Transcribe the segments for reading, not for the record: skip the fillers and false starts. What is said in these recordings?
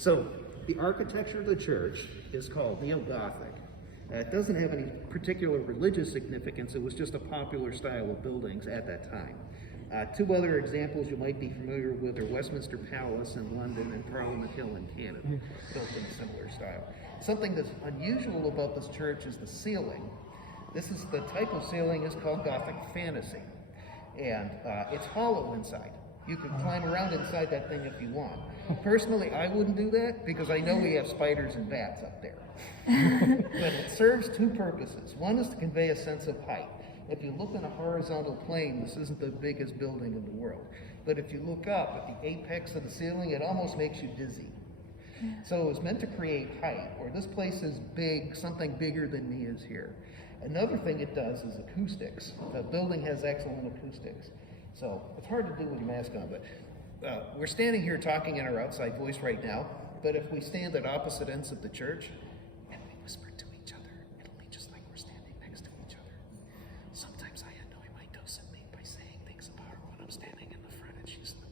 So the architecture of the church is called neo-gothic. It doesn't have any particular religious significance. It was just a popular style of buildings at that time. Two other examples you might be familiar with are Westminster Palace in London and Parliament Hill in Canada, built in a similar style. Something that's unusual about this church is the ceiling. This is the type of ceiling is called Gothic fantasy, and it's hollow inside. You can climb around inside that thing if you want. Personally, I wouldn't do that because I know we have spiders and bats up there. But it serves two purposes. One is to convey a sense of height. If you look on a horizontal plane, this isn't the biggest building in the world. But if you look up at the apex of the ceiling, it almost makes you dizzy. So it was meant to create height, or this place is big, something bigger than me is here. Another thing it does is acoustics. The building has excellent acoustics. So it's hard to do with a mask on, but we're standing here talking in our outside voice right now, but if we stand at opposite ends of the church and we whisper to each other, it'll be just like we're standing next to each other. Sometimes I annoy my docent mate by saying things about her when I'm standing in the front and she's in the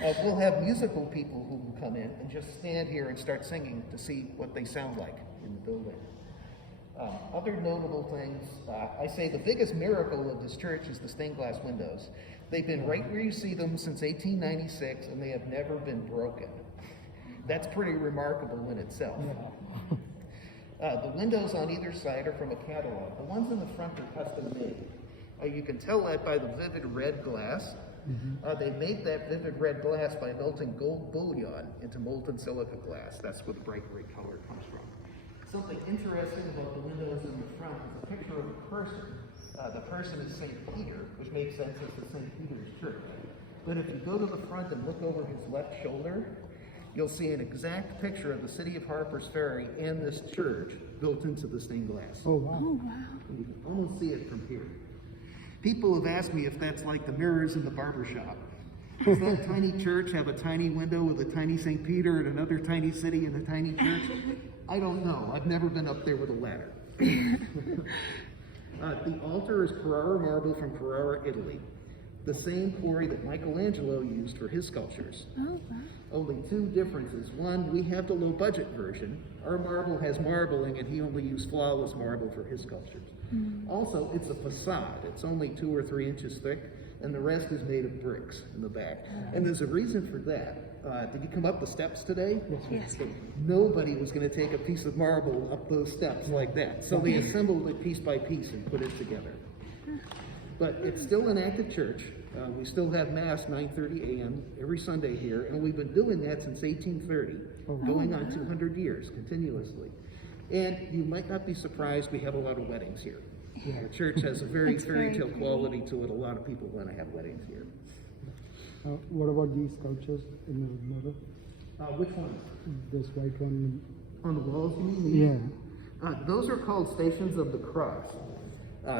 back. We'll have musical people who will come in and just stand here and start singing to see what they sound like in the building. Other notable things, I say the biggest miracle of this church is the stained glass windows. They've been right where you see them since 1896, and they have never been broken. That's pretty remarkable in itself. The windows on either side are from a catalog. The ones in the front are custom made. You can tell that by the vivid red glass. They make that vivid red glass by melting gold bullion into molten silica glass. That's where the bright red color comes from. Something interesting about the windows in the front is a picture of a person. The person is St. Peter, which makes sense, it's the St. Peter's Church. But if you go to the front and look over his left shoulder, you'll see an exact picture of the city of Harper's Ferry and this church built into the stained glass. Oh, wow. Oh, wow. You can almost see it from here. People have asked me if that's like the mirrors in the barber shop. Does that tiny church have a tiny window with a tiny St. Peter and another tiny city and a tiny church? I don't know. I've never been up there with a ladder. The altar is Carrara marble from Carrara, Italy. The same quarry that Michelangelo used for his sculptures. Oh, wow. Only two differences. One, we have the low budget version. Our marble has marbling and he only used flawless marble for his sculptures. Also, it's a facade. It's only 2 or 3 inches thick, and the rest is made of bricks in the back. And there's a reason for that. Did you come up the steps today? Yes. Nobody was going to take a piece of marble up those steps like that. So they assembled it piece by piece and put it together. But it's still an active church. We still have Mass 9:30 a.m. every Sunday here, and we've been doing that since 1830, going on 200 years continuously. And you might not be surprised, we have a lot of weddings here. The church has a very fairy tale quality to it. A lot of people want to have weddings here. What about these sculptures in the middle? Which one? This white one. On the walls, you mean? Yeah. Those are called Stations of the Cross.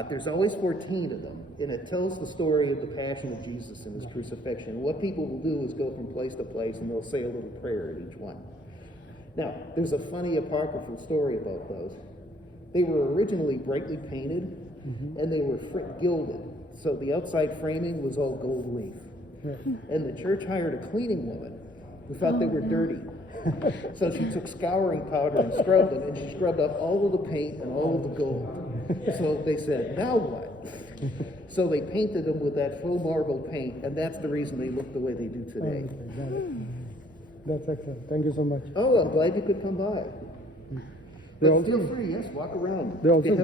There's always 14 of them, and it tells the story of the passion of Jesus and his crucifixion. What people will do is go from place to place, and they'll say a little prayer at each one. Now, there's a funny apocryphal story about those. They were originally brightly painted, and they were gilded, so the outside framing was all gold leaf. And the church hired a cleaning woman who thought they were dirty. So she took scouring powder and scrubbed them, and she scrubbed up all of the paint and all of the gold. So they said, now what? So they painted them with that faux marble paint, and that's the reason they look the way they do today. That's excellent. Thank you so much. Oh, I'm glad you could come by. They But also- feel free, yes, walk around. They also